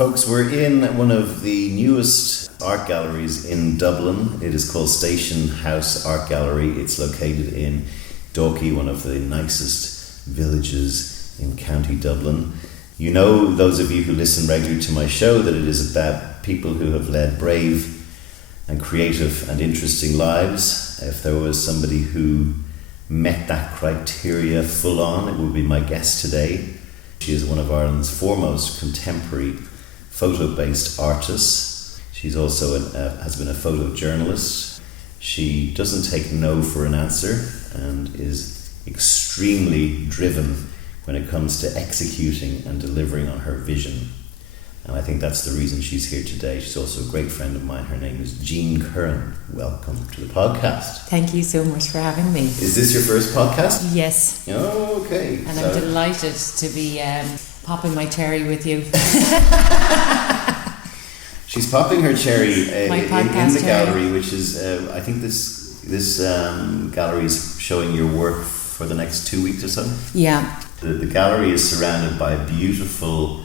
Folks, we're in one of the newest art galleries in Dublin. It is called Station House Art Gallery. It's located in Dalkey, one of the nicest villages in County Dublin. You know, those of you who listen regularly to my show, that it is about people who have led brave and creative and interesting lives. If there was somebody who met that criteria full on, it would be my guest today. She is one of Ireland's foremost contemporary photo-based artists. She's also has been a photojournalist. She doesn't take no for an answer and is extremely driven when it comes to executing and delivering on her vision. And I think that's the reason she's here today. She's also a great friend of mine. Her name is Jean Curran. Welcome to the podcast. Thank you so much for having me. Is this your first podcast? Yes. Oh, okay. And I'm delighted to be popping my cherry with you. She's popping her cherry in the gallery, which is, I think this gallery is showing your work for the next 2 weeks or so. Yeah. The gallery is surrounded by beautiful,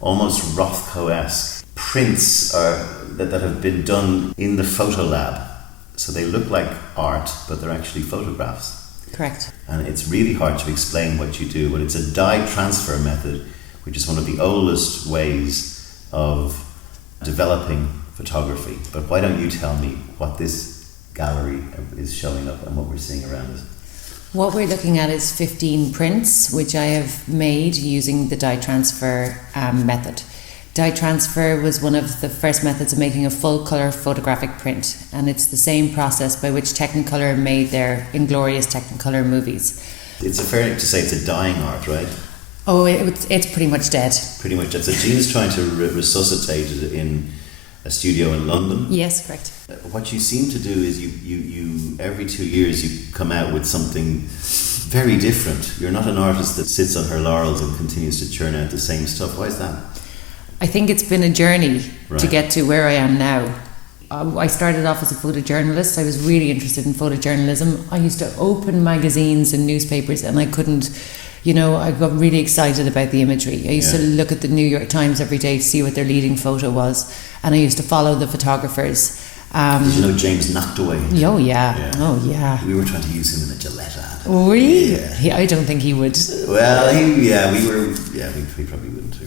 almost Rothko-esque prints that have been done in the photo lab. So they look like art, but they're actually photographs. Correct. And it's really hard to explain what you do, but it's a dye transfer method, which is one of the oldest ways of developing photography. But why don't you tell me what this gallery is showing up and what we're seeing around us? What we're looking at is 15 prints, which I have made using the dye transfer method. Dye transfer was one of the first methods of making a full colour photographic print, and it's the same process by which Technicolor made their inglorious Technicolor movies. It's fair to say it's a dying art, right? Oh, it's pretty much dead. Pretty much dead. So Jean is trying to resuscitate it in a studio in London. Yes, correct. What you seem to do is you every 2 years you come out with something very different. You're not an artist that sits on her laurels and continues to churn out the same stuff. Why is that? I think it's been a journey Right. to get to where I am now. I started off as a photojournalist. I was really interested in photojournalism. I used to open magazines and newspapers and I couldn't, I got really excited about the imagery. I used to look at the New York Times every day to see what their leading photo was, and I used to follow the photographers. Did you know James Knockedaway? Oh yeah. We were trying to use him in a Gillette ad. Really? Yeah. I don't think he would. Well, we probably wouldn't too.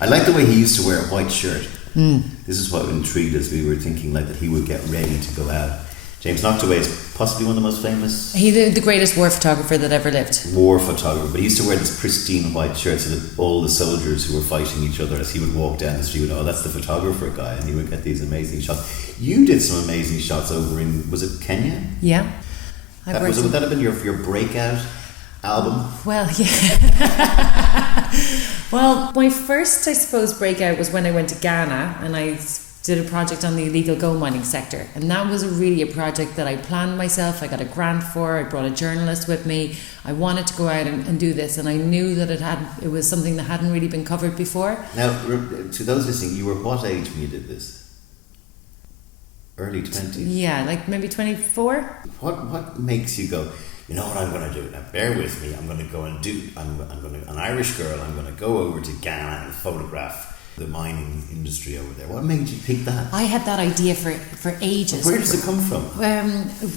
I like the way he used to wear a white shirt. This is what intrigued us. We were thinking like that he would get ready to go out. James Knockedaway is possibly one of the most famous. He's the greatest war photographer that ever lived. War photographer, but he used to wear this pristine white shirt so that all the soldiers who were fighting each other, as he would walk down the street, would know, that's the photographer guy, and he would get these amazing shots. You did some amazing shots over in, was it Kenya? Yeah. Would that have been your breakout album? Well, yeah. Well, my first, I suppose, breakout was when I went to Ghana and I did a project on the illegal gold mining sector, and that was really a project that I planned myself. I got a grant for. I brought a journalist with me. I wanted to go out and do this, and I knew that it was something that hadn't really been covered before. Now, to those listening, you were what age when you did this? Early 20s? Yeah, like maybe 24. What makes you go, you know what I'm going to do? Now, bear with me. I'm going to go and an Irish girl, I'm going to go over to Ghana and photograph the mining industry over there. What made you pick that? I had that idea for ages. Where does it come from?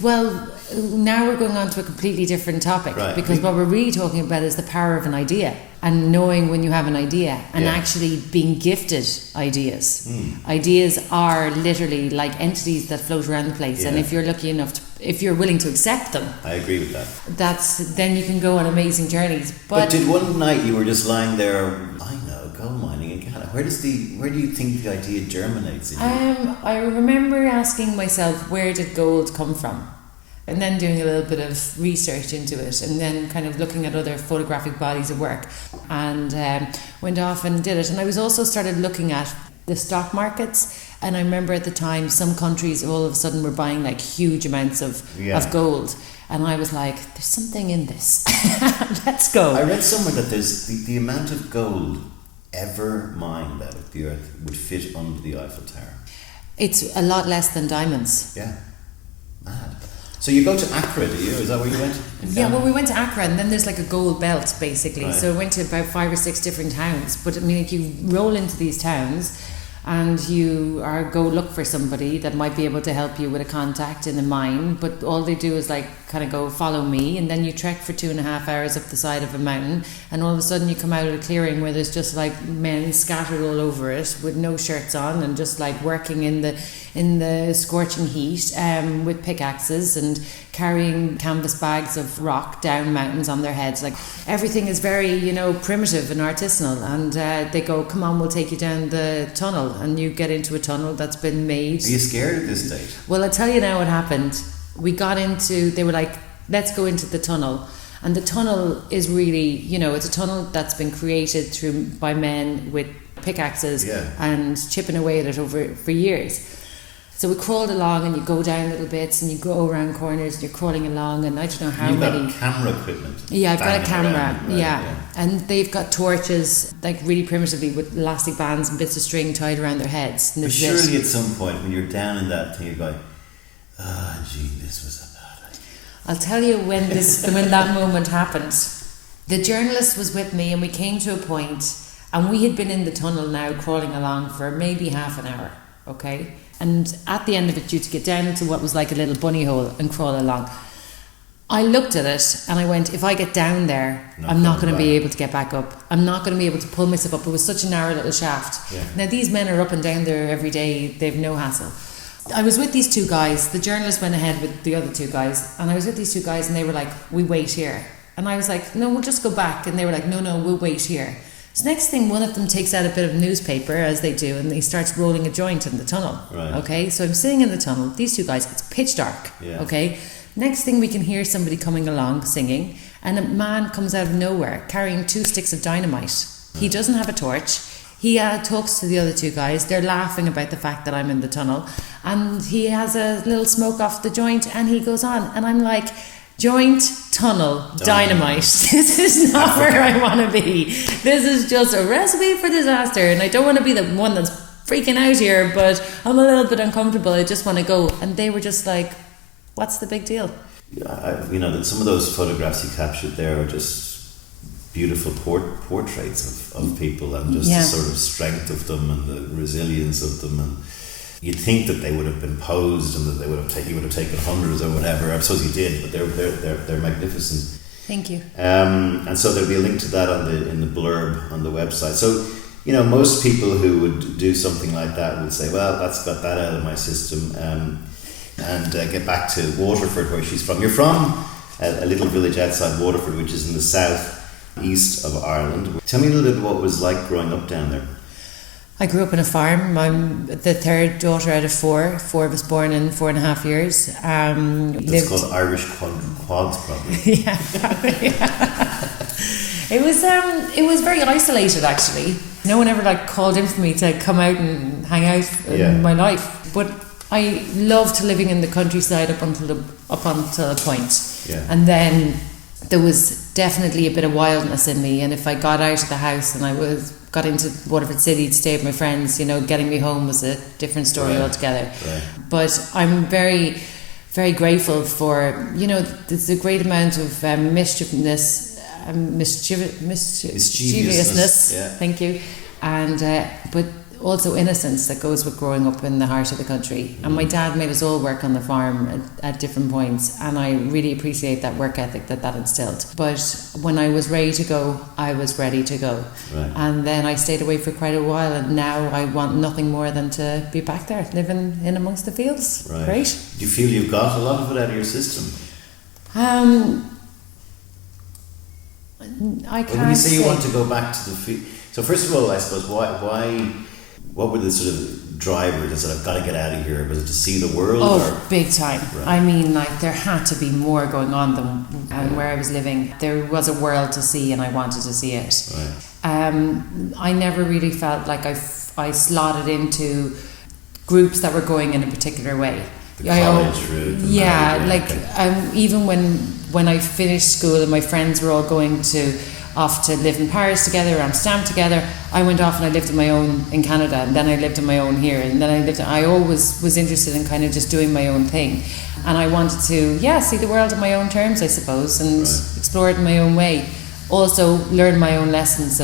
Well, now we're going on to a completely different topic, right, because what we're really talking about is the power of an idea and knowing when you have an idea and actually being gifted ideas. Ideas are literally like entities that float around the place, and if you're lucky enough if you're willing to accept them, I agree with that. Then you can go on amazing journeys. But did one night you were just lying there, gold mining in Ghana? Where do you think the idea germinates in you? I remember asking myself, where did gold come from? And then doing a little bit of research into it, and then kind of looking at other photographic bodies of work, and went off and did it. And I was also started looking at the stock markets, and I remember at the time some countries all of a sudden were buying like huge amounts of gold. And I was like, there's something in this. Let's go. I read somewhere that there's the amount of gold ever mined out of the earth would fit under the Eiffel Tower. It's a lot less than diamonds. Yeah. Mad. So you go to Accra, do you? Is that where you went? Yeah, well, we went to Accra, and then there's like a gold belt, basically. Right. So I went to about 5 or 6 different towns. But I mean, like, you roll into these towns, and you go look for somebody that might be able to help you with a contact in a mine, but all they do is like kind of go, follow me, and then you trek for 2.5 hours up the side of a mountain, and all of a sudden you come out of a clearing where there's just like men scattered all over it with no shirts on and just like working in the scorching heat with pickaxes and carrying canvas bags of rock down mountains on their heads. Like, everything is very, you know, primitive and artisanal, and they go, come on, we'll take you down the tunnel, and you get into a tunnel that's been made. Are you scared at this stage? Well, I'll tell you now what happened. They were like, let's go into the tunnel. And the tunnel is really, you know, it's a tunnel that's been created by men with pickaxes and chipping away at it for years. So we crawled along, and you go down little bits and you go around corners and you're crawling along, and I don't know how many. You've got camera equipment. Yeah, I've got a camera. Around, right, yeah. And they've got torches, like really primitively, with elastic bands and bits of string tied around their heads. And but surely at some point when you're down in that thing, you're going, this was a bad idea. I'll tell you when that moment happened. The journalist was with me, and we came to a point, and we had been in the tunnel now crawling along for maybe half an hour, okay? And at the end of it, due to get down into what was like a little bunny hole and crawl along, I looked at it and I went, if I get down there, I'm not going to be able to get back up. I'm not going to be able to pull myself up. It was such a narrow little shaft. Yeah. Now, these men are up and down there every day. They've no hassle. I was with these 2 guys. The journalist went ahead with the other 2 guys. And I was with these 2 guys, and they were like, we wait here. And I was like, no, we'll just go back. And they were like, no, we'll wait here. So next thing, one of them takes out a bit of newspaper, as they do, and he starts rolling a joint in the tunnel. Right. Okay, so I'm sitting in the tunnel, these 2 guys, it's pitch dark. Yeah. Okay, next thing we can hear somebody coming along singing, and a man comes out of nowhere carrying 2 sticks of dynamite. He doesn't have a torch. He talks to the other 2 guys. They're laughing about the fact that I'm in the tunnel, and he has a little smoke off the joint, and he goes on, and I'm like, joint, tunnel, dynamite. This is not where I want to be. This is just a recipe for disaster, and I don't want to be the one that's freaking out here, but I'm a little bit uncomfortable. I just want to go. And they were just like, what's the big deal? That some of those photographs you captured there are just beautiful portraits of people, and just the sort of strength of them and the resilience of them, and you'd think that they would have been posed and that you would have taken hundreds or whatever. I suppose you did, but they're magnificent. Thank you. And so there'll be a link to that in the blurb on the website. So, you know, most people who would do something like that would say, well, that's got that out of my system, and get back to Waterford, where she's from. You're from a little village outside Waterford, which is in the south east of Ireland. Tell me a little bit what it was like growing up down there. I grew up on a farm. I'm the 3rd daughter out of 4. 4 of us born in 4.5 years. That's called Irish quads, probably. Yeah, probably. It was very isolated, actually. No one ever called in for me to come out and hang out in my life. But I loved living in the countryside up until a point. Yeah. And then there was definitely a bit of wildness in me, and if I got out of the house and got into Waterford City to stay with my friends, you know, getting me home was a different story altogether. Right. But I'm very, very grateful for, you know, there's a great amount of mischievousness. Thank you. And but also innocence that goes with growing up in the heart of the country. And my dad made us all work on the farm at different points, and I really appreciate that work ethic that instilled. But when I was ready to go, I was ready to go. Right. And then I stayed away for quite a while, and now I want nothing more than to be back there, living in amongst the fields. Right. Great. Do you feel you've got a lot of it out of your system? I can't. When you say you want to go back to the field, so first of all, I suppose, why? What were the sort of drivers? Is it I've got to get out of here? Was it to see the world? Oh, big time. Right. I mean, there had to be more going on than where I was living. There was a world to see, and I wanted to see it. Right. I never really felt like I slotted into groups that were going in a particular way. The college route. Yeah, even when I finished school and my friends were all going to off to live in Paris together, Amsterdam together. I went off and I lived on my own in Canada, and then I lived on my own here, and then I always was interested in kind of just doing my own thing, and I wanted to see the world on my own terms, I suppose, and explore it in my own way. Also learn my own lessons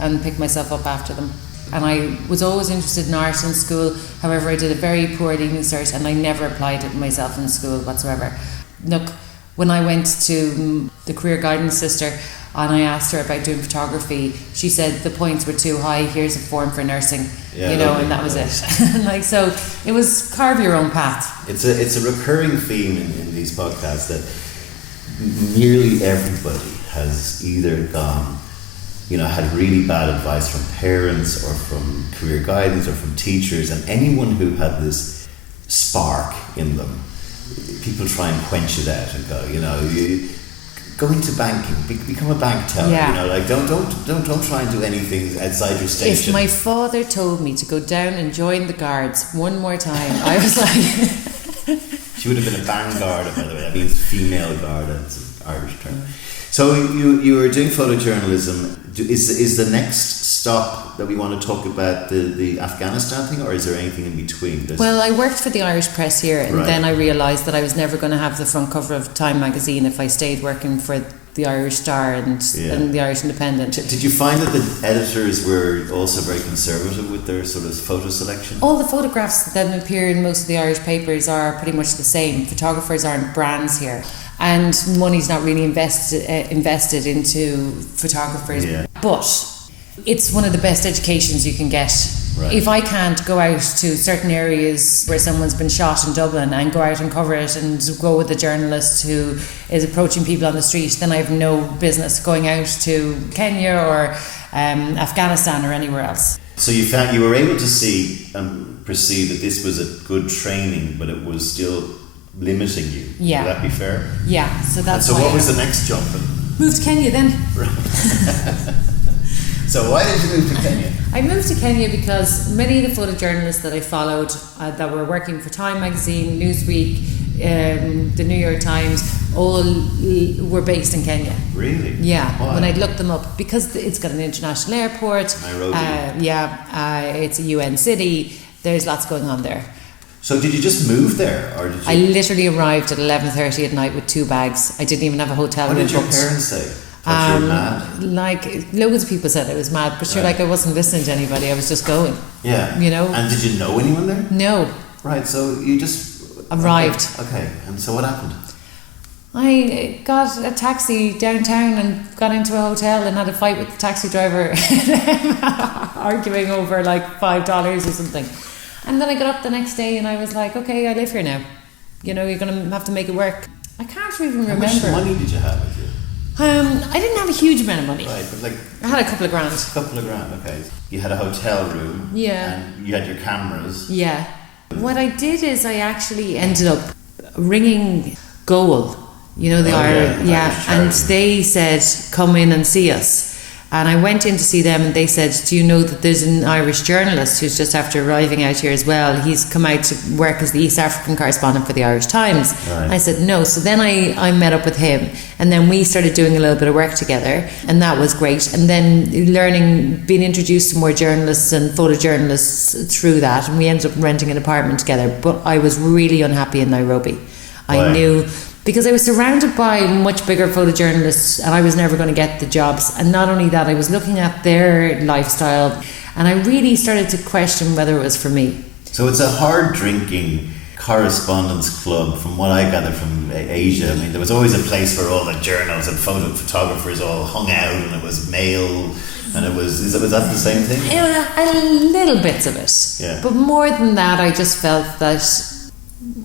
and pick myself up after them. And I was always interested in art in school. However, I did a very poor Leaving Cert and I never applied it myself in school whatsoever. Look, when I went to the career guidance sister and I asked her about doing photography, she said the points were too high, here's a form for nursing, and that was it. So it was carve your own path. It's a recurring theme in these podcasts that nearly everybody has either gone, had really bad advice from parents or from career guidance or from teachers, and anyone who had this spark in them, people try and quench it out and go, you go into banking, become a bank teller, don't try and do anything outside your station. If my father told me to go down and join the guards one more time, I was like... She would have been a vanguard, by the way. That means female guard, it's an Irish term. So you were doing photojournalism. Is the next stop that we want to talk about the Afghanistan thing, or is there anything in between? Well, I worked for the Irish press here, and then I realised that I was never going to have the front cover of Time magazine if I stayed working for the Irish Star and the Irish Independent. Did you find that the editors were also very conservative with their sort of photo selection? All the photographs that appear in most of the Irish papers are pretty much the same. Photographers aren't brands here. And money's not really invested into photographers. Yeah. But it's one of the best educations you can get. Right. If I can't go out to certain areas where someone's been shot in Dublin and go out and cover it and go with a journalist who is approaching people on the street, then I have no business going out to Kenya or Afghanistan or anywhere else. So you found you were able to see and perceive that this was a good training, but it was still limiting you. Yeah. Would that be fair? Yeah. So that's. And so what was the next jump? Moved to Kenya then. Right. So why did you move to Kenya? I moved to Kenya because many of the photojournalists that I followed that were working for Time magazine, Newsweek, the New York Times, all were based in Kenya. Really? Yeah. Why? When I'd looked them up, because it's got an international airport. Nairobi. It's a UN city. There's lots going on there. So did you just move there, or did you? I literally arrived at 11:30 at night with 2 bags. I didn't even have a hotel room. What did your parents say? That you're mad? Like loads of people said I was mad, but I wasn't listening to anybody. I was just going. Yeah. And did you know anyone there? No. Right. So you just arrived. Okay. And so what happened? I got a taxi downtown and got into a hotel and had a fight with the taxi driver, arguing over like $5 or something. And then I got up the next day and I was like, okay, I live here now. You're going to have to make it work. I can't even remember. How much money did you have with you? I didn't have a huge amount of money. Right, but I had a couple of grand. Okay. You had a hotel room. Yeah. And you had your cameras. Yeah. What I did is I actually ended up ringing Goal, the Irish and they said, come in and see us. And I went in to see them and they said, do you know that there's an Irish journalist who's just after arriving out here as well? He's come out to work as the East African correspondent for the Irish Times. Right. I said, no. So then I met up with him and then we started doing a little bit of work together and that was great. And then being introduced to more journalists and photojournalists through that, and we ended up renting an apartment together. But I was really unhappy in Nairobi. I knew... Because I was surrounded by much bigger photojournalists and I was never going to get the jobs. And not only that, I was looking at their lifestyle and I really started to question whether it was for me. So it's a hard drinking correspondence club, from what I gather from Asia. I mean, there was always a place where all the journals and photographers all hung out, and it was mail, and was that the same thing? A little bits of it. Yeah. But more than that, I just felt that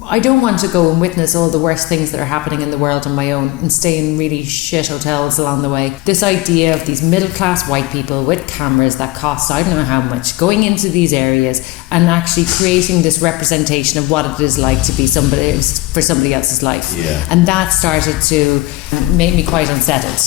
I don't want to go and witness all the worst things that are happening in the world on my own and stay in really shit hotels along the way. This idea of these middle class white people with cameras that cost I don't know how much, going into these areas and actually creating this representation of what it is like to be somebody for somebody else's life. Yeah. And that started to make me quite unsettled.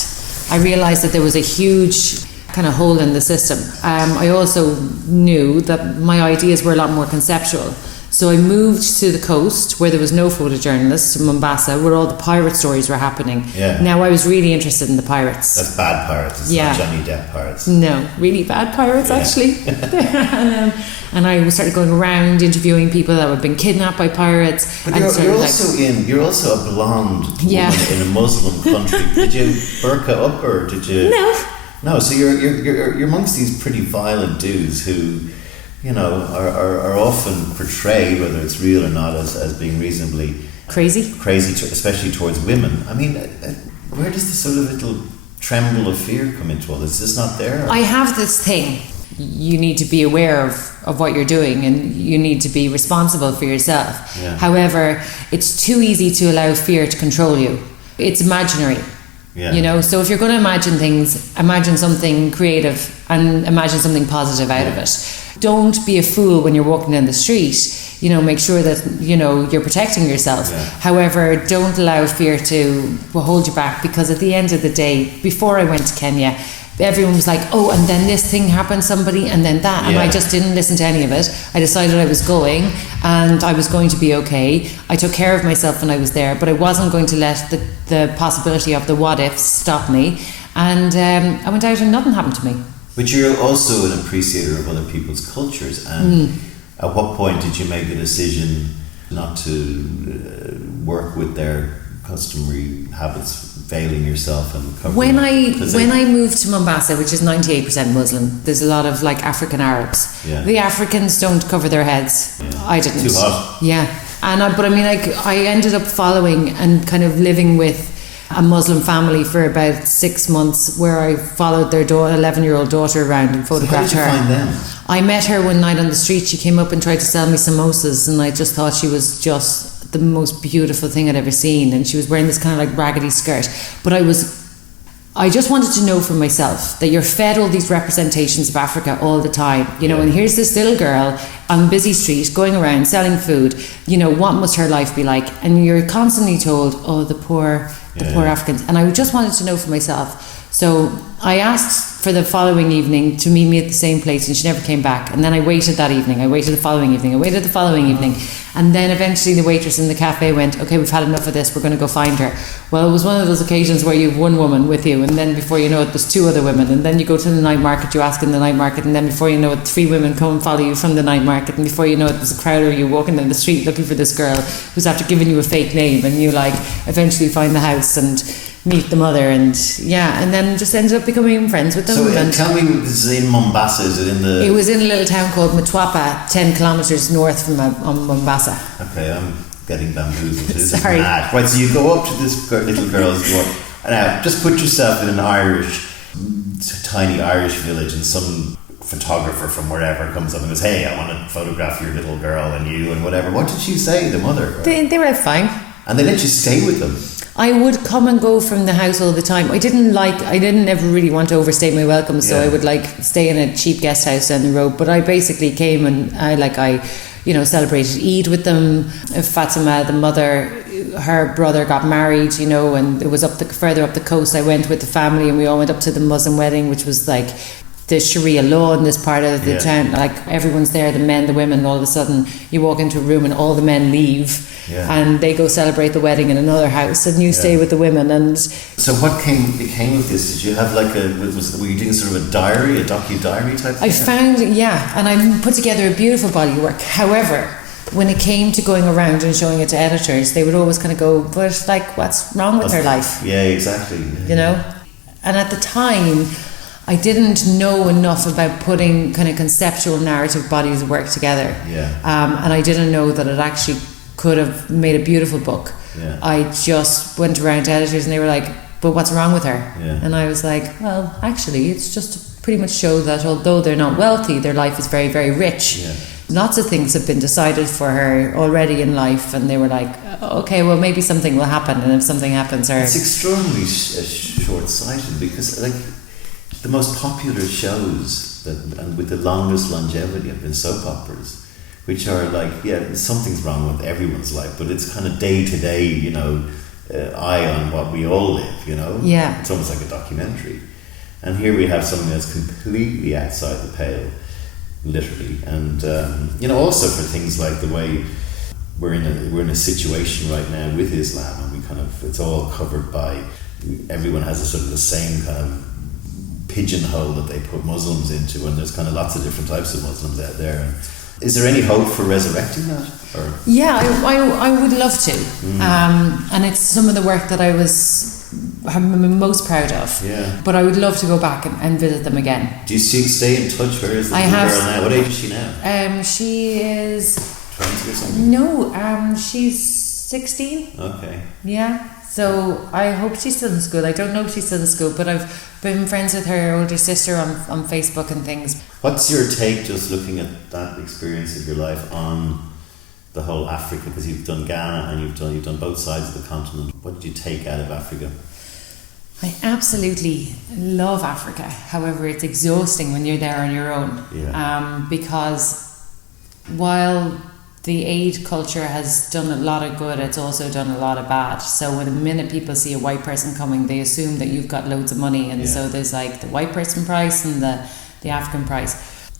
I realised that there was a huge kind of hole in the system. I also knew that my ideas were a lot more conceptual. So I moved to the coast where there was no photojournalists, to Mombasa, where all the pirate stories were happening. Yeah. Now I was really interested in the pirates. That's bad pirates. It's not Johnny Depp pirates. No, really bad pirates actually. And I started going around interviewing people that had been kidnapped by pirates. But you're also a blonde woman in a Muslim country. Did you burqa up or did you? No. So you're amongst these pretty violent dudes who, you know, are often portrayed, whether it's real or not, as being reasonably crazy, especially towards women. I mean, where does the sort of little tremble of fear come into all this? Is this not there? I have this thing. You need to be aware of what you're doing, and you need to be responsible for yourself. Yeah. However, it's too easy to allow fear to control you. It's imaginary. Yeah. You know, so if you're going to imagine things, imagine something creative and imagine something positive out of it. Don't be a fool when you're walking down the street. You know, make sure that, you know, you're protecting yourself. Yeah. However, don't allow fear to hold you back, because at the end of the day, before I went to Kenya, everyone was like, oh, and then this thing happened, somebody, and then that. And I just didn't listen to any of it. I decided I was going, and I was going to be okay. I took care of myself when I was there, but I wasn't going to let the possibility of the what ifs stop me. And I went out and nothing happened to me. But you're also an appreciator of other people's cultures. And at what point did you make the decision not to work with their customary habits, veiling yourself and covering? When I moved to Mombasa, which is 98% Muslim, there's a lot of like African Arabs. Yeah. The Africans don't cover their heads. Yeah. I didn't. Too hot. Yeah, but I mean, like, I ended up following and kind of living with a Muslim family for about 6 months, where I followed their 11-year-old daughter around and photographed her. How did you find them? I met her one night on the street. She came up and tried to sell me samosas, and I just thought she was just the most beautiful thing I'd ever seen. And she was wearing this kind of like raggedy skirt. But I just wanted to know for myself that you're fed all these representations of Africa all the time, you know, and here's this little girl on busy street going around selling food, you know, what must her life be like? And you're constantly told, oh, the poor Africans. And I just wanted to know for myself. So I asked for the following evening to meet me at the same place, and she never came back. And then I waited that evening. I waited the following evening. And then eventually the waitress in the cafe went, okay, we've had enough of this. We're going to go find her. Well, it was one of those occasions where you have one woman with you, and then before you know it, there's 2 other women. And then you go to the night market, you ask in the night market, and then before you know it, 3 women come and follow you from the night market. And before you know it, there's a crowd of you walking down the street looking for this girl who's after giving you a fake name. And you like eventually find the house and meet the mother, and then just ended up becoming friends with them. So tell me, this is in Mombasa, is it in the... It was in a little town called Mtwapa, 10 kilometres north from Mombasa. Okay, I'm getting bamboozled. This is Sorry. mad. Right, so you go up to this little girl's door. Now, just put yourself in an tiny Irish village, and some photographer from wherever comes up and goes, hey, I want to photograph your little girl and you and whatever. What did she say, the mother? They were like, fine. And they let you stay with them? I would come and go from the house all the time. I didn't ever really want to overstay my welcome, so I would like stay in a cheap guest house down the road. But I basically came and I celebrated Eid with them. Fatima, the mother, her brother got married, you know, and it was further up the coast. I went with the family, and we all went up to the Muslim wedding, which was like the Sharia law in this part of the town. Like, everyone's there, the men, the women, and all of a sudden you walk into a room and all the men leave. Yeah. And they go celebrate the wedding in another house, and you stay with the women. And so what became of this? Did you have like were you doing sort of a docu-diary type thing? I found, and I put together a beautiful body of work. However, when it came to going around and showing it to editors, they would always kind of go, but like, what's wrong with her life? Yeah, exactly. Yeah. You know? And at the time, I didn't know enough about putting kind of conceptual narrative bodies of work together. Yeah. And I didn't know that it actually could have made a beautiful book. Yeah. I just went around to editors, and they were like, but what's wrong with her? Yeah. And I was like, well, actually, it's just to pretty much show that although they're not wealthy, their life is very, very rich. Yeah. Lots of things have been decided for her already in life, and they were like, okay, well, maybe something will happen, and if something happens, it's extraordinarily short-sighted, because like the most popular shows and with the longest longevity have been soap operas, which are like, something's wrong with everyone's life, but it's kind of day-to-day, you know, eye on what we all live, you know? Yeah. It's almost like a documentary. And here we have something that's completely outside the pale. literally. And also for things like the way we're in a situation right now with Islam, and it's all covered by, everyone has a sort of the same kind of pigeonhole that they put Muslims into, and there's kind of lots of different types of Muslims out there. And is there any hope for resurrecting that? Or? Yeah, I would love to. And it's some of the work that I'm most proud of. Yeah. But I would love to go back and visit them again. Do you stay in touch? Where is the girl now? What age is she now? She is 20 or something? No, she's 16. Okay. Yeah. So I hope she's still in school. I don't know if she's still in school, but I've been friends with her older sister on Facebook and things. What's your take, just looking at that experience of your life, on the whole Africa? Because you've done Ghana and you've done both sides of the continent. What did you take out of Africa? I absolutely love Africa. However, it's exhausting when you're there on your own. Yeah. Because while the aid culture has done a lot of good, it's also done a lot of bad. So when the minute people see a white person coming, they assume that you've got loads of money, and so there's like the white person price and the African price.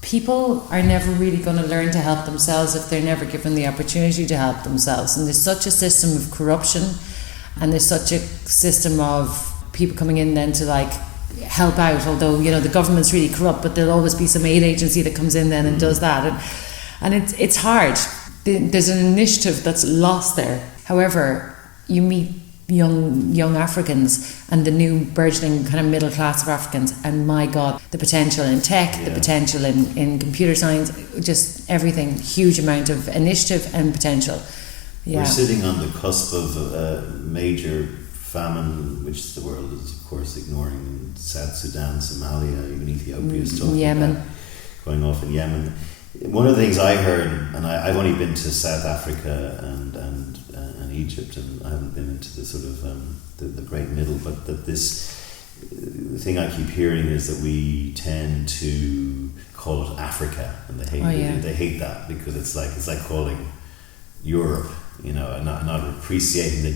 People are never really going to learn to help themselves if they're never given the opportunity to help themselves. And there's such a system of corruption, and there's such a system of people coming in then to like help out, although the government's really corrupt, but there'll always be some aid agency that comes in then and does that. And it's hard. There's an initiative that's lost there. However, you meet young Africans and the new burgeoning kind of middle class of Africans, and my God, the potential in tech, the potential in computer science, just everything, huge amount of initiative and potential. Yeah. We're sitting on the cusp of a major famine, which the world is of course ignoring, in South Sudan, Somalia, even Ethiopia is talking Yemen. about going off in Yemen. One of the things I heard, and I've only been to South Africa and Egypt, and I haven't been into the sort of the Great Middle, but that this thing I keep hearing is that we tend to call it Africa, and they hate that because it's like calling Europe, and not appreciating the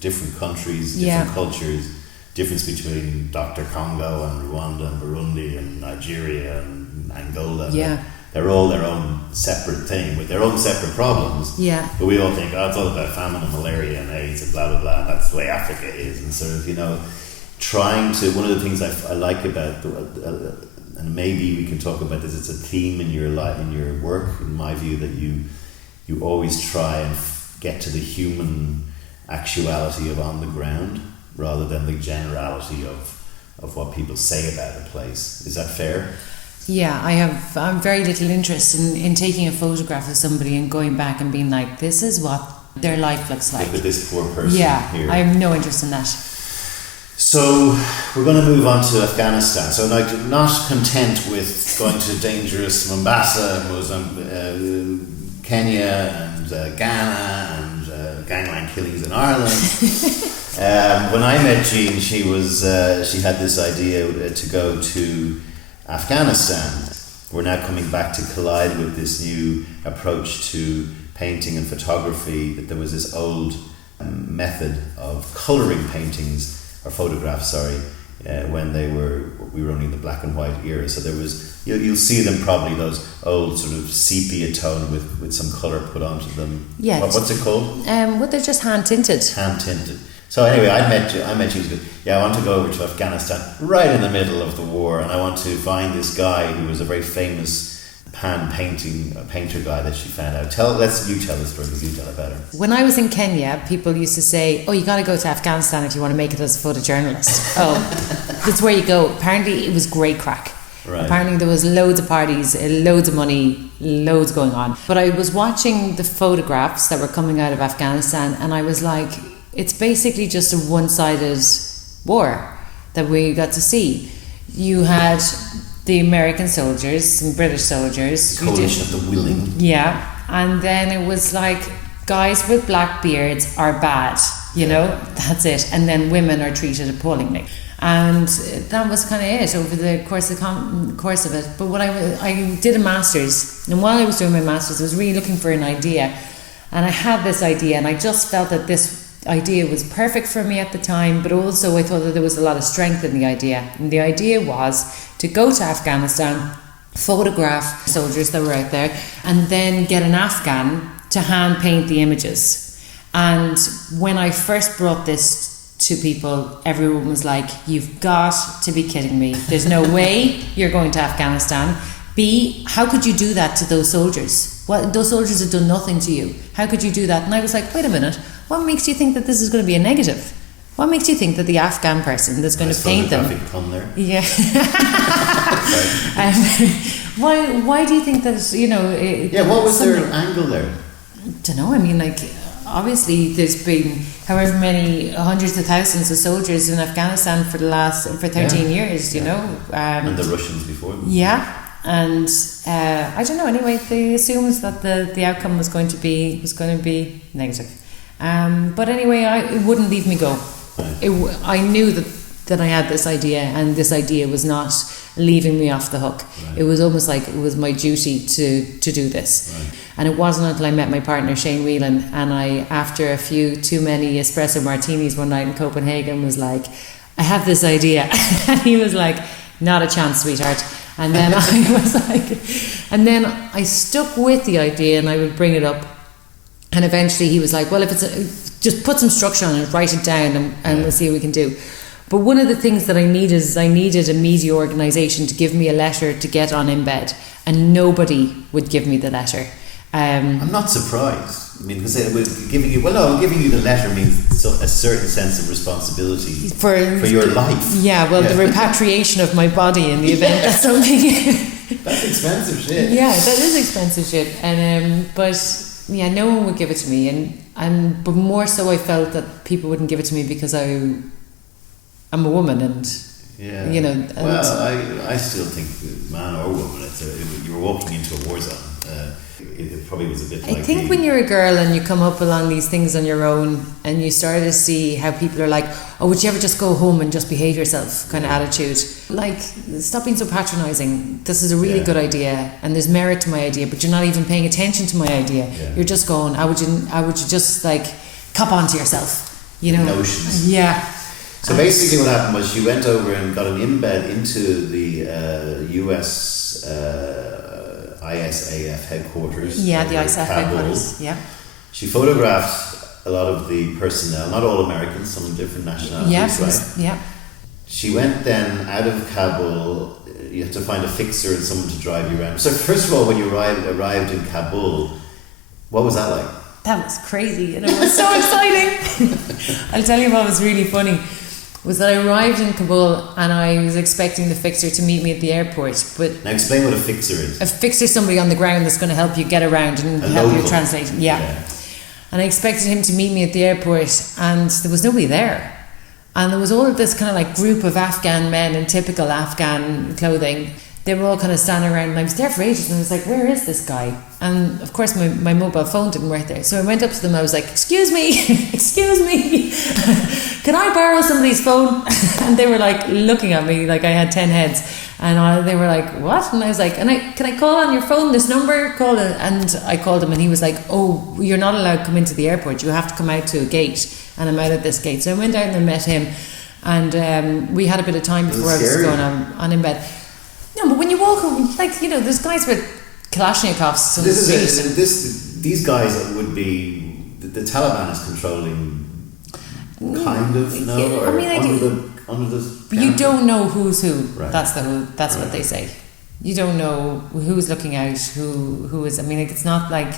different countries, different cultures, difference between Dr. Congo and Rwanda and Burundi and Nigeria and Angola. Yeah. They're all their own separate thing with their own separate problems. Yeah. But we all think, it's all about famine and malaria and AIDS and blah, blah, blah. That's the way Africa is. And sort of, trying to, one of the things I like about, and maybe we can talk about this, it's a theme in your life, in your work, in my view, that you always try and get to the human actuality of on the ground rather than the generality of what people say about a place. Is that fair? Yeah, I'm very little interest in taking a photograph of somebody and going back and being like, this is what their life looks like. Look at this poor person here. I have no interest in that. So we're going to move on to Afghanistan. So not content with going to dangerous Mombasa, Kenya and Ghana and gangland killings in Ireland. When I met Jean, she had this idea to go to Afghanistan. We're now coming back to collide with this new approach to painting and photography. That there was this old method of colouring paintings or photographs, when we were only in the black and white era. So there was, you'll see them probably, those old sort of sepia tone with some colour put onto them. Yeah. What's it called? They're just hand tinted. Hand tinted. So anyway, I met you. I want to go over to Afghanistan right in the middle of the war, and I want to find this guy who was a very famous painter guy that she found out. You tell the story because you tell it better. When I was in Kenya, people used to say, you got to go to Afghanistan if you want to make it as a photojournalist. That's where you go. Apparently it was great crack. Right. Apparently there was loads of parties, loads of money, loads going on. But I was watching the photographs that were coming out of Afghanistan, and I was like, it's basically just a one-sided war that we got to see. You had the American soldiers, some British soldiers. Coalition of the willing. Yeah, and then it was like, guys with black beards are bad, that's it. And then women are treated appallingly. And that was kind of it over the course of it. But what I did a master's, and while I was doing my master's, I was really looking for an idea. And I had this idea, and I just felt that this idea was perfect for me at the time, but also I thought that there was a lot of strength in the idea. And the idea was to go to Afghanistan photograph soldiers that were out there, and then get an Afghan to hand paint the images. And when I first brought this to people, everyone was like, you've got to be kidding me. There's no way you're going to Afghanistan. B, how could you do that to those soldiers? Well, those soldiers have done nothing to you. How could you do that? And I was like, wait a minute, what makes you think that this is going to be a negative? What makes you think that the Afghan person that's going to paint them... Pun there. Yeah. Why do you think that, you know... what was their angle there? I don't know, I mean, like, obviously there's been however many hundreds of thousands of soldiers in Afghanistan for 13 years, you know. And the Russians before them. Yeah. And I don't know. Anyway, they assumed that the outcome was going to be negative. But anyway, it wouldn't leave me go. Right. I knew that I had this idea, and this idea was not leaving me off the hook. Right. It was almost like it was my duty to do this. Right. And it wasn't until I met my partner Shane Whelan, and I, after a few too many espresso martinis one night in Copenhagen, was like, I have this idea. And he was like, not a chance, sweetheart. And then I was like, and then I stuck with the idea, and I would bring it up. And eventually he was like, well, if it's just put some structure on it, write it down, and we'll see what we can do. But one of the things that I needed is I needed a media organisation to give me a letter to get on Embed, and nobody would give me the letter. I'm not surprised. I mean, because giving you the letter means a certain sense of responsibility for your life. Yeah, well, the repatriation of my body in the event that something... That's expensive shit. Yeah, that is expensive shit. And but yeah, no one would give it to me, but more so I felt that people wouldn't give it to me because I'm a woman, and you know. And well, I still think, man or woman, you're walking into a war zone. It probably was a bit like... I think when you're a girl and you come up along these things on your own, and you start to see how people are like, oh, would you ever just go home and just behave yourself kind of attitude. Like, stop being so patronising. This is a really good idea, and there's merit to my idea, but you're not even paying attention to my idea. Yeah. You're just going, how would you just like cop onto yourself, you know? Notions. Yeah. So basically what happened was she went over and got an embed into the US ISAF headquarters. Yeah, the ISAF headquarters, yeah. She photographed a lot of the personnel, not all Americans, some different nationalities, right? Yeah. She went then out of Kabul. You had to find a fixer and someone to drive you around. So first of all, when you arrived in Kabul, what was that like? That was crazy, and it was so exciting. I'll tell you what was really funny was that I arrived in Kabul and I was expecting the fixer to meet me at the airport. But now explain what a fixer is. A fixer is somebody on the ground that's going to help you get around and help you translate. Yeah. And I expected him to meet me at the airport, and there was nobody there. And there was all of this kind of like group of Afghan men in typical Afghan clothing. They were all kind of standing around, and I was there for ages, and I was like, where is this guy? And of course my mobile phone didn't work there, so I went up to them. I was like, excuse me can I borrow somebody's phone? And they were like looking at me like I had 10 heads, and they were like, what? And I was like, can I call on your phone this number? Call it. And I called him, and he was like, oh, you're not allowed to come into the airport, you have to come out to a gate, and I'm out at this gate. So I went down and met him, and we had a bit of time before I was going on in bed. No, but when you walk home, like, you know, there's guys with Kalashnikovs. So these guys would be the Taliban is controlling, kind of. No, or I mean, under the. But you don't know who's who. Right. That's what they say. You don't know who's looking out. Who is? I mean, like, it's not like.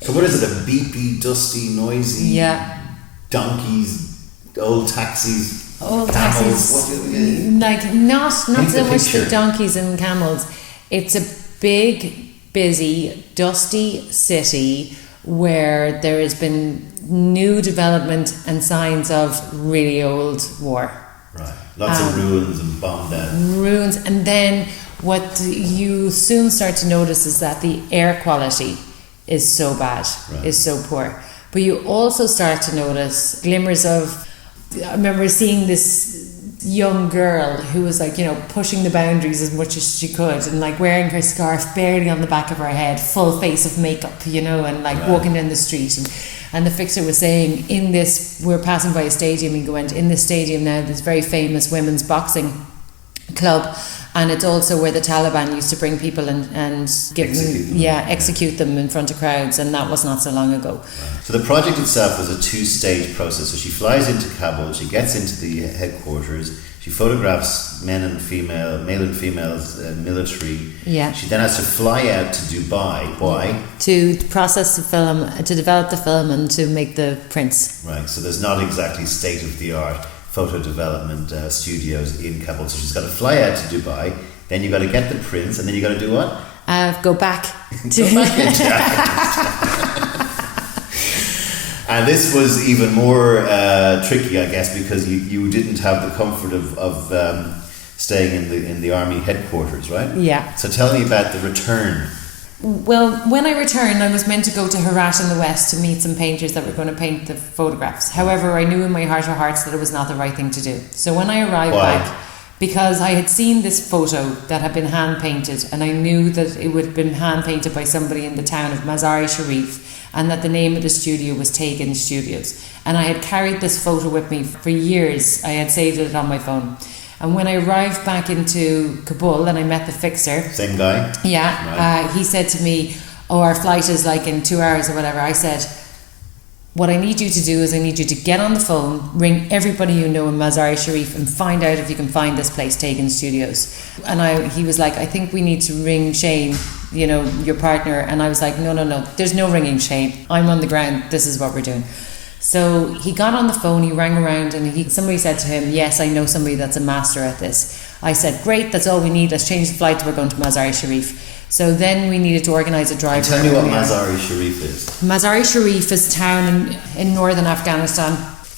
So what is it? A beepy, dusty, noisy. Yeah. Donkeys, old taxis. Old camels, taxis, like not so much the donkeys and camels. It's a big, busy, dusty city where there has been new development and signs of really old war. Right, lots of ruins and bombed out. Ruins, and then what you soon start to notice is that the air quality is so bad, is so poor. But you also start to notice glimmers of. I remember seeing this young girl who was like, you know, pushing the boundaries as much as she could, and like wearing her scarf barely on the back of her head, full face of makeup, you know, and like walking down the street. And the fixer was saying, we're passing by a stadium, and went in this stadium now, this very famous women's boxing club, And it's also where the Taliban used to bring people and give execute them in front of crowds, and that was not so long ago. So the project itself was a two-stage process. So she flies into Kabul, she gets into the headquarters, she photographs male and female military. Yeah. She then has to fly out to Dubai. Why? To process the film, to develop the film, and to make the prints. Right. So there's not exactly state-of-the-art photo development studios in Kabul. So she's got to fly out to Dubai. Then you've got to get the prints, and then you've got to do what? Go back. Go back into And this was even more tricky, I guess, because you didn't have the comfort of staying in the army headquarters, right? Yeah. So tell me about the return. Well, when I returned, I was meant to go to Herat in the west to meet some painters that were going to paint the photographs. However, I knew in my heart of hearts that it was not the right thing to do. So when I arrived back, because I had seen this photo that had been hand painted, and I knew that it would have been hand painted by somebody in the town of Mazar-i-Sharif, and that the name of the studio was Taken Studios. And I had carried this photo with me for years. I had saved it on my phone. And when I arrived back into Kabul and I met the fixer... Same guy? Yeah. Right. He said to me, our flight is like in 2 hours or whatever. I said, what I need you to do is I need you to get on the phone, ring everybody you know in Mazar-i-Sharif and find out if you can find this place, Taken Studios. And he was like, I think we need to ring Shane, your partner. And I was like, no, there's no ringing Shane. I'm on the ground. This is what we're doing. So he got on the phone, he rang around, and somebody said to him, yes, I know somebody that's a master at this. I said, great, that's all we need. Let's change the flight. We're going to Mazar-i-Sharif. So then we needed to organise a drive. Tell me what Mazar-i-Sharif is. Mazar-i-Sharif is a town in northern Afghanistan,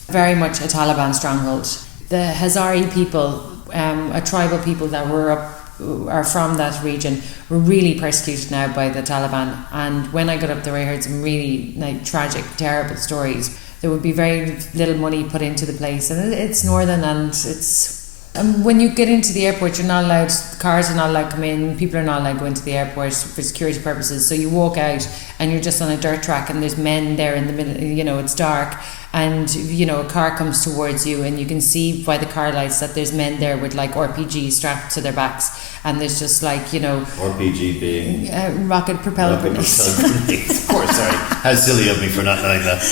very much a Taliban stronghold. The Hazari people, a tribal people that are from that region, were really persecuted now by the Taliban. And when I got up there, I heard some really tragic, terrible stories. There would be very little money put into the place, and it's northern, and it's... when you get into the airport, you're not allowed, cars are not allowed to come in, people are not allowed to go into the airport for security purposes. So you walk out and you're just on a dirt track, and there's men there in the middle, it's dark, and a car comes towards you, and you can see by the car lights that there's men there with RPGs strapped to their backs, and there's just RPG being rocket propelled grenades. Of course, sorry. How silly of me for not knowing that.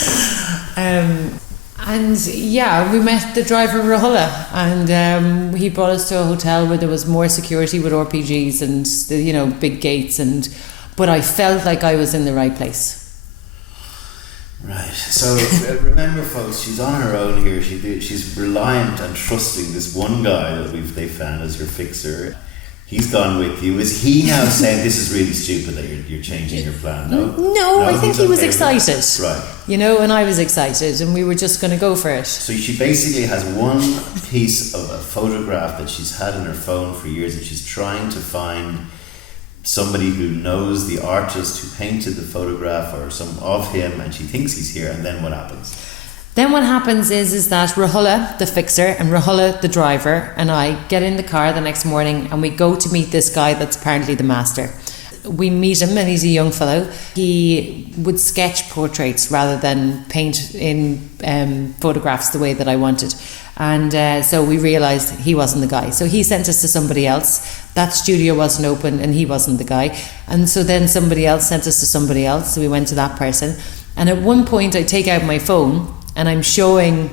And we met the driver Rahullah, and he brought us to a hotel where there was more security with RPGs and big gates, but I felt like I was in the right place. Right. So remember, folks, she's on her own here. She's reliant and trusting this one guy that they found as her fixer. He's gone with you. Is he now saying this is really stupid that you're changing your plan? No, I think he was excited. Right. And I was excited, and we were just going to go for it. So she basically has one piece of a photograph that she's had in her phone for years, and she's trying to find somebody who knows the artist who painted the photograph or some of him, and she thinks he's here, and then what happens? Then what happens is that Rahullah, the fixer, and Rahullah, the driver, and I get in the car the next morning, and we go to meet this guy that's apparently the master. We meet him, and he's a young fellow. He would sketch portraits rather than paint in photographs the way that I wanted. And so we realised he wasn't the guy. So he sent us to somebody else. That studio wasn't open, and he wasn't the guy. And so then somebody else sent us to somebody else. So we went to that person. And at one point I take out my phone and I'm showing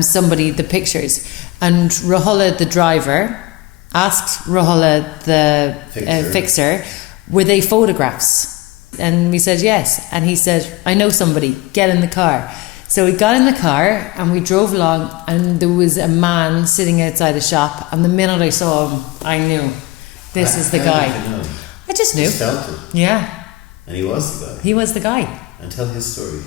somebody the pictures. And Rahullah, the driver, asked Rahullah, the fixer, were they photographs? And we said yes. And he said, I know somebody, get in the car. So we got in the car and we drove along, and there was a man sitting outside a shop, and the minute I saw him, I knew this is the guy. Did you know? I just knew. You felt it. Yeah. And he was the guy. He was the guy. And tell his story.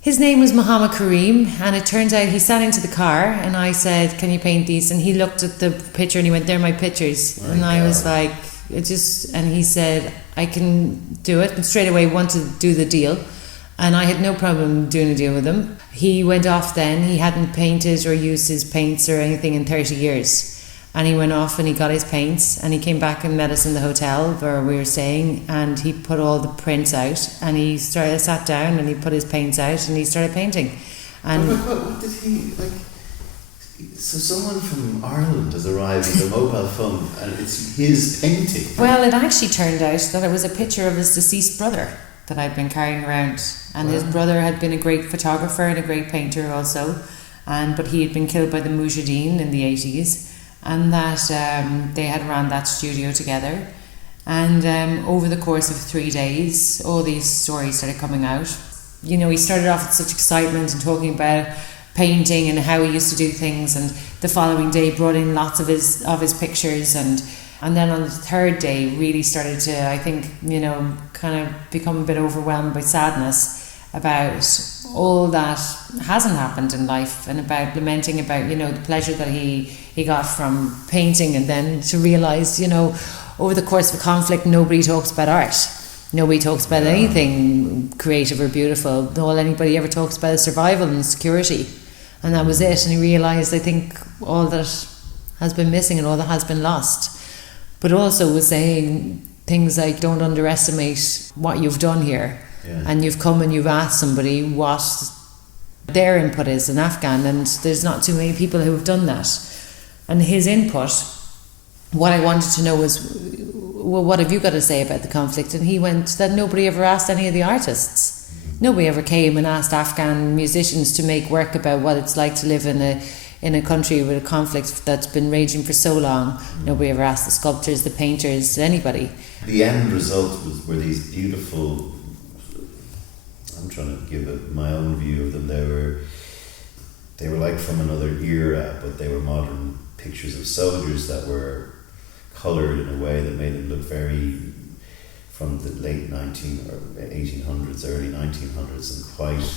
His name was Muhammad Kareem, and it turns out he sat into the car, and I said, can you paint these? And he looked at the picture and he went, they're my pictures. And I was like, and he said, I can do it. And straight away wanted to do the deal. And I had no problem doing a deal with him. He went off then. He hadn't painted or used his paints or anything in 30 years. And he went off and he got his paints, and he came back and met us in the hotel where we were staying, and he put all the prints out, and he sat down and he put his paints out and he started painting. And what did he, So someone from Ireland has arrived with a mobile phone and it's his painting. Well, it actually turned out that it was a picture of his deceased brother that I'd been carrying around. And his brother had been a great photographer and a great painter also. But he had been killed by the Mujahideen in the 80s. And that they had ran that studio together. And over the course of 3 days, all these stories started coming out. You know, he started off with such excitement and talking about painting and how he used to do things, and the following day brought in lots of his pictures, and then on the third day really started to, I think, you know, kind of become a bit overwhelmed by sadness about all that hasn't happened in life, and about lamenting about, you know, the pleasure that he got from painting, and then to realise, you know, over the course of a conflict nobody talks about art. Nobody talks about anything creative or beautiful. All anybody ever talks about is survival and security. And that was it. And he realised, I think, all that has been missing and all that has been lost. But also was saying things like, don't underestimate what you've done here. Yeah. And you've come and you've asked somebody what their input is in Afghan. And there's not too many people who have done that. And his input, what I wanted to know was, well, what have you got to say about the conflict? And he went that nobody ever asked any of the artists. Nobody ever came and asked Afghan musicians to make work about what it's like to live in a country with a conflict that's been raging for so long. Nobody ever asked the sculptors, the painters, anybody. The end result were these beautiful, I'm trying to give it my own view of them, they were like from another era, but they were modern pictures of soldiers that were coloured in a way that made them look very from the late 1800s, early 1900s, and quite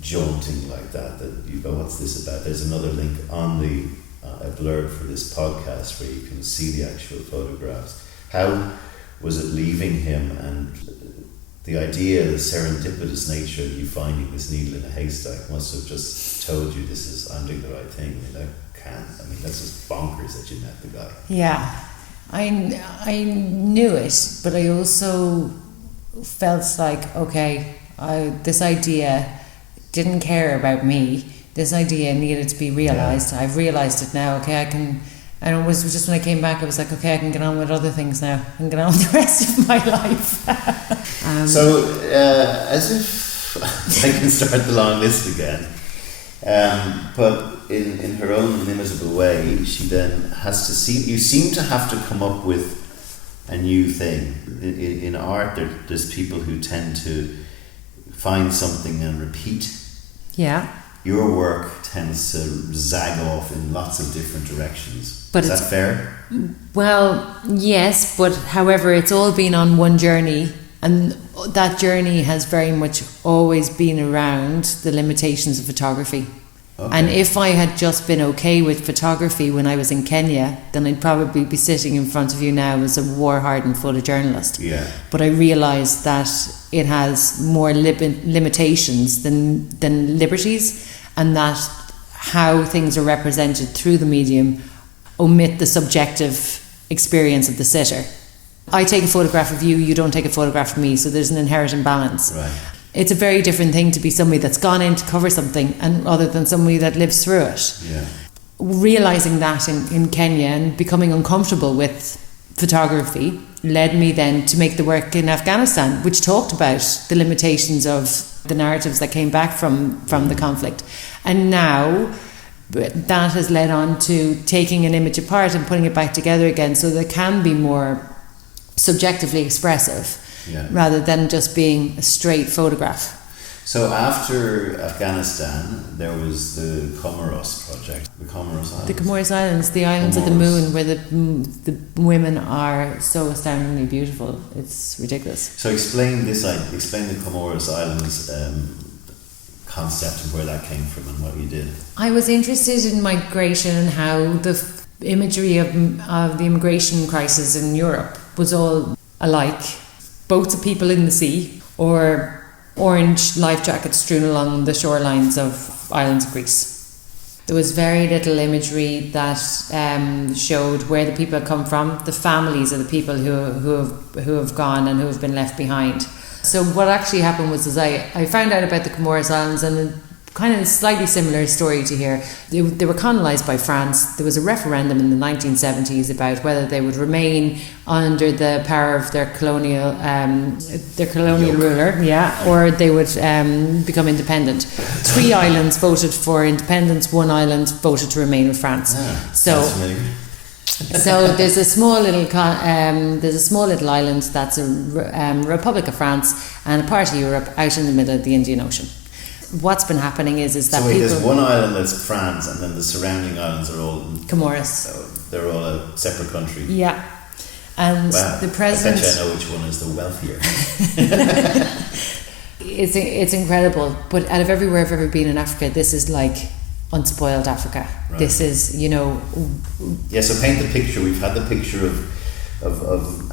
jaunting like that you go, what's this about? There's another link on the a blurb for this podcast where you can see the actual photographs. How was it leaving him, and the idea, the serendipitous nature of you finding this needle in a haystack must have just told you I'm doing the right thing. I mean, that's just bonkers that you met the guy. Yeah. I knew it, but I also felt like, okay, this idea didn't care about me. This idea needed to be realised. Yeah. I've realised it now. Okay, I can. And it was just when I came back, I was like, okay, I can get on with other things now. I can get on with the rest of my life. As if I can start the long list again. But in her own inimitable way, she then has to you seem to have to come up with a new thing. In art, there's people who tend to find something and repeat. Yeah. Your work tends to zag off in lots of different directions. But is that fair? Well, yes, but however, it's all been on one journey. And that journey has very much always been around the limitations of photography. Okay. And if I had just been okay with photography when I was in Kenya, then I'd probably be sitting in front of you now as a war-hardened photojournalist. Yeah. But I realised that it has more limitations than liberties, and that how things are represented through the medium omit the subjective experience of the sitter. I take a photograph of you, you don't take a photograph of me, so there's an inherent imbalance. Right. It's a very different thing to be somebody that's gone in to cover something and rather than somebody that lives through it. Yeah. Realising that in Kenya and becoming uncomfortable with photography led me then to make the work in Afghanistan, which talked about the limitations of the narratives that came back from the conflict. And now that has led on to taking an image apart and putting it back together again so that it can be more subjectively expressive. Yeah. Rather than just being a straight photograph. So after Afghanistan, there was the Comoros project, the Comoros Islands. The Comoros Islands, the islands of the moon, where the women are so astoundingly beautiful. It's ridiculous. So explain the Comoros Islands concept and where that came from and what you did. I was interested in migration and how the imagery of the immigration crisis in Europe was all alike. Both the people in the sea or orange life jackets strewn along the shorelines of islands of Greece. There was very little imagery that showed where the people had come from, the families of the people who have gone and who have been left behind. So what actually happened was I found out about the Comoros Islands, and kind of slightly similar story to here. They were colonised by France. There was a referendum in the 1970s about whether they would remain under the power of their colonial ruler, or they would become independent. 3 islands voted for independence. 1 island voted to remain with France. So there's a small little island that's a Republic of France and a part of Europe out in the middle of the Indian Ocean. What's been happening is that there's one island that's France, and then the surrounding islands are all Comoros. So they're all a separate country. Yeah, and the president. I bet you I know which one is the wealthier. It's incredible, but out of everywhere I've ever been in Africa, this is like unspoiled Africa. Right. This is, Yeah. So paint the picture. We've had the picture of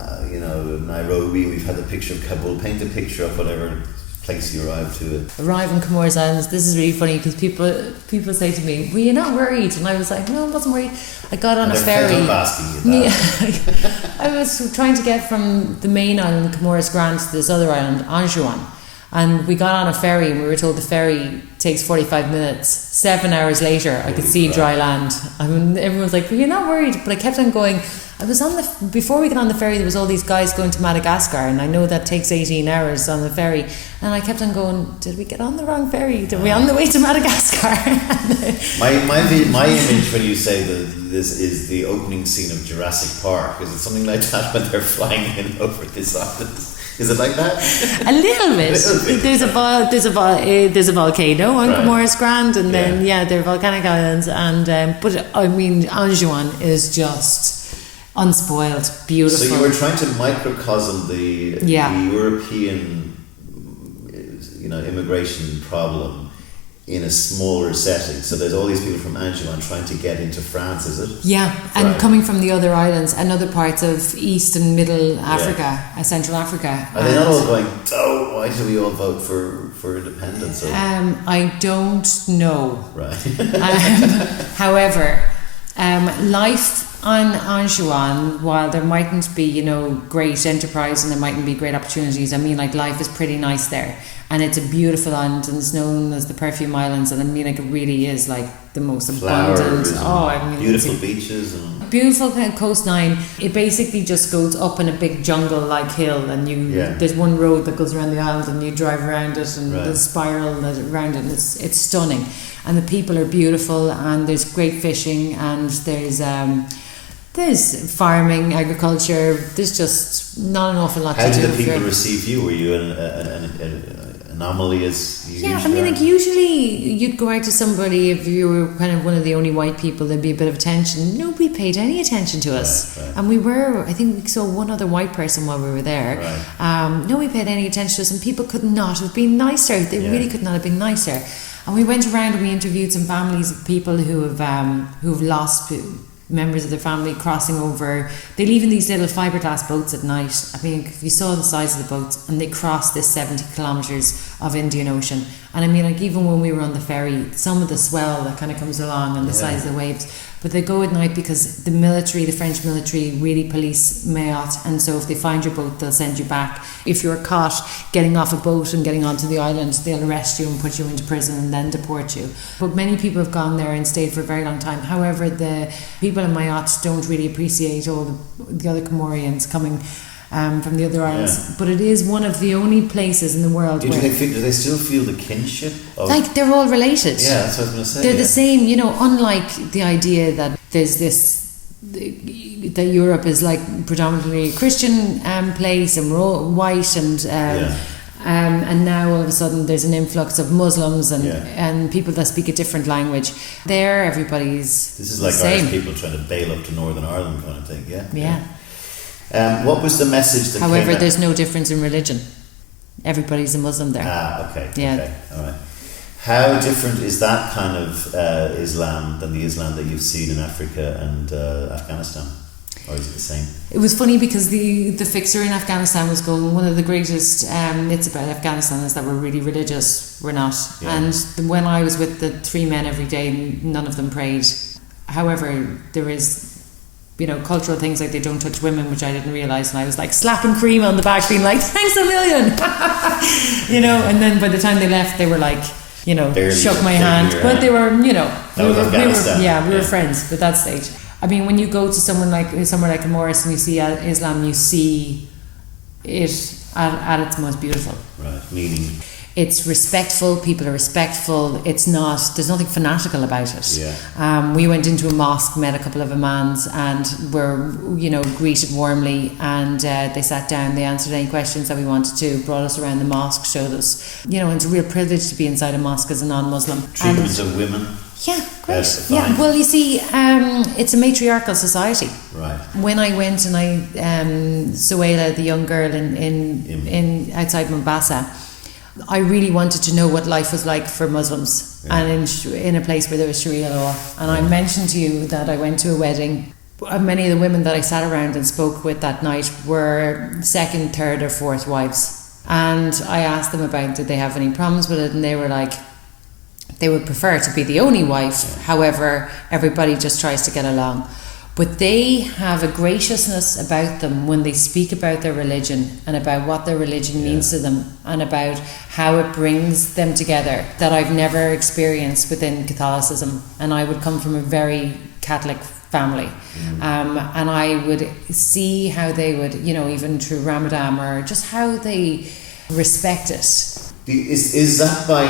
Nairobi. We've had the picture of Kabul. Paint the picture of whatever place you arrived to. Arrive in Comoros Islands. This is really funny because people say to me, "Were you not worried?" And I was like, "No, I wasn't worried." I got on a ferry. Asking you that. I was trying to get from the main island, Comoros Grand, to this other island, Anjouan. And we got on a ferry and we were told the ferry takes 45 minutes. 7 hours later, I could see dry land. I mean, everyone was like, "Well, you're not worried?" But I kept on going. Before we got on the ferry, there was all these guys going to Madagascar, and I know that takes 18 hours on the ferry. And I kept on going, did we get on the wrong ferry? Did we on the way to Madagascar? my image when you say that this is the opening scene of Jurassic Park, is it something like that when they're flying in over this island? Is it like that? A little bit. There's a volcano on Comoros Grand, and then there are volcanic islands, and but I mean Anjouan is just unspoiled, beautiful. So you were trying to microcosm the European, immigration problem in a smaller setting. So there's all these people from Anjouan trying to get into France, is it? Yeah, and coming from the other islands and other parts of East and Middle Africa, Central Africa. Are they not all going, why do we all vote for independence? I don't know. Right. However, life on Anjouan, while there mightn't be, great enterprise and there mightn't be great opportunities, I mean, like, life is pretty nice there. And it's a beautiful island, and it's known as the Perfume Islands, and I mean, like, it really is like the most abundant. Beautiful beaches and beautiful coastline. It basically just goes up in a big jungle-like hill, and there's one road that goes around the island, and you drive around it, and there's spiral around it, and it's stunning. And the people are beautiful, and there's great fishing, and there's farming, agriculture. There's just not an awful lot to do. How did the people receive you? Were you an anomaly as you I mean, like, usually you'd go out to somebody, if you were kind of one of the only white people, there'd be a bit of attention. Nobody paid any attention to us. Right. And I think we saw one other white person while we were there. Right. Nobody paid any attention to us, and people could not have been nicer. They really could not have been nicer. And we went around and we interviewed some families of people who've lost members of their family crossing over. They leave in these little fiberglass boats at night. I mean, if you saw the size of the boats, and they cross this 70 kilometres of Indian Ocean. And I mean, like, even when we were on the ferry, some of the swell that kind of comes along and the size of the waves, but they go at night because the French military really police Mayotte, and so if they find your boat, they'll send you back. If you're caught getting off a boat and getting onto the island, they'll arrest you and put you into prison and then deport you. But many people have gone there and stayed for a very long time. However, the people in Mayotte don't really appreciate all the other Comorians coming from the other islands, but it is one of the only places in the world do they still feel the kinship of, like, they're all related? Yeah, that's what I was going to say. They're the same, unlike the idea that there's that Europe is like predominantly a Christian place, and we're all white, and now all of a sudden there's an influx of Muslims and people that speak a different language. This is like Irish people trying to bail up to Northern Ireland kind of thing. What was the message that However, there's no difference in religion. Everybody's a Muslim there. Okay. Yeah. Okay. All right. How different is that kind of Islam than the Islam that you've seen in Africa and Afghanistan? Or is it the same? It was funny because the fixer in Afghanistan was going, one of the greatest myths about Afghanistan is that we're really religious. We're not. Yeah. And when I was with the 3 men every day, none of them prayed. However, there is, cultural things like they don't touch women, which I didn't realise, and I was like slapping cream on the back being like, thanks a million. And then by the time they left, they were like, Barely shook my shaking hand. your But hand. they were, That was Afghanistan. we were friends at that stage. I mean, when you go to somewhere like Comoros and you see Islam, you see it at its most beautiful. Right, meaning it's respectful. People are respectful. It's not. There's nothing fanatical about it. Yeah. We went into a mosque, met a couple of imams, and were greeted warmly. And they sat down. They answered any questions that we wanted to. Brought us around the mosque. Showed us. It's a real privilege to be inside a mosque as a non-Muslim. Treatment of women. Yeah, great. Yes, Yeah, fine. well, you see, it's a matriarchal society. Right. When I went and Suela, the young girl in outside Mombasa, I really wanted to know what life was like for Muslims, Yeah. and in a place where there was Sharia law. And I mentioned to you that I went to a wedding. Many of the women that I sat around and spoke with that night were second, third, or fourth wives. And I asked them about did they have any problems with it, and they were like, they would prefer to be the only wife. Yeah. However, everybody just tries to get along. But they have a graciousness about them when they speak about their religion and about what their religion means to them and about how it brings them together that I've never experienced within Catholicism. And I would come from a very Catholic family. And I would see how they would, even through Ramadan, or just how they respect it. Is that by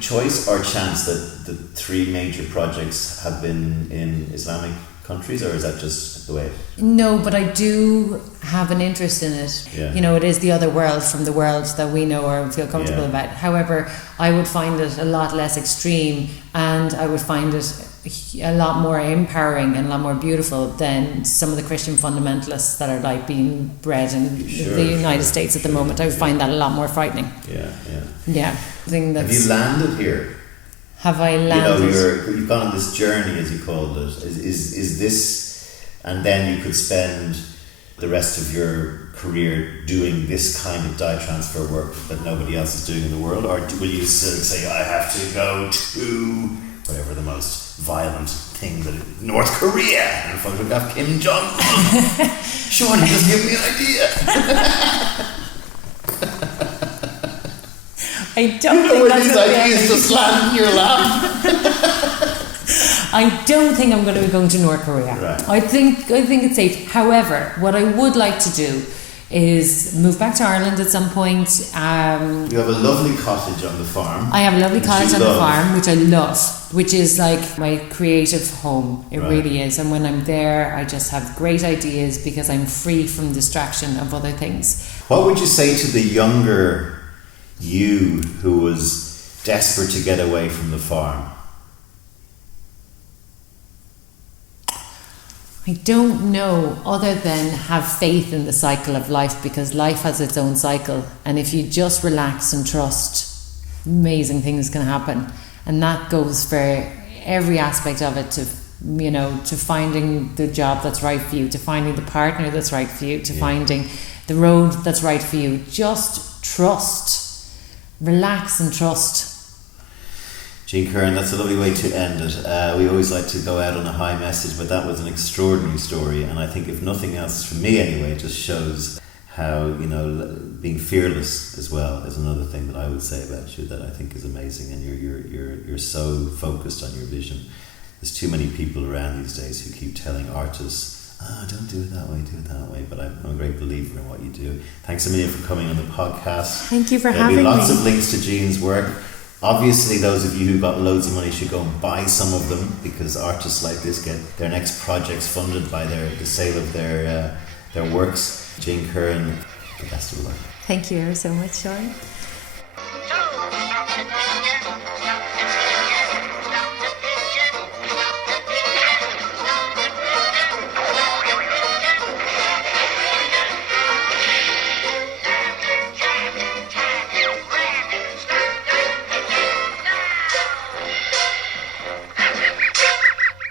choice or chance that the three major projects have been in Islamic countries, or is that just the way? No, but I do have an interest in it. Yeah. It is the other world from the world that we know or feel comfortable about. However, I would find it a lot less extreme, and I would find it a lot more empowering and a lot more beautiful than some of the Christian fundamentalists that are like being bred in the United States at the moment. I would find that a lot more frightening. Yeah. Have you landed here? Have I landed? You've gone on this journey, as you called it. Is this, and then you could spend the rest of your career doing this kind of dye transfer work that nobody else is doing in the world, or will you still say, I have to go to whatever the most violent thing that North Korea and photograph Kim Jong-un? Surely just give me an idea. I don't think that's these ideas just land in your lap. I don't think I'm going to be going to North Korea. Right. I think it's safe. However, what I would like to do is move back to Ireland at some point. You have a lovely cottage on the farm. I have a lovely cottage on the love. farm, which I love, which is like my creative home. It really is. And when I'm there, I just have great ideas because I'm free from distraction of other things. What would you say to the younger you who was desperate to get away from the farm? I don't know, other than have faith in the cycle of life, because life has its own cycle, and if you just relax and trust, amazing things can happen. And that goes for every aspect of it, to finding the job that's right for you, to finding the partner that's right for you, to finding the road that's right for you. Just trust, relax and trust. Jean Curran, that's a lovely way to end it. We always like to go out on a high message, but that was an extraordinary story, and I think if nothing else, for me anyway, it just shows how, being fearless as well is another thing that I would say about you that I think is amazing, and you're so focused on your vision. There's too many people around these days who keep telling artists, don't do it that way, do it that way, but I'm a great believer in what you do. Thanks a million for coming on the podcast. Thank you for There'll having me. be lots of links to Jean's work. Obviously, those of you who've got loads of money should go and buy some of them, because artists like this get their next projects funded by the sale of their works. Jean Curran, the best of luck. Thank you so much, Sean.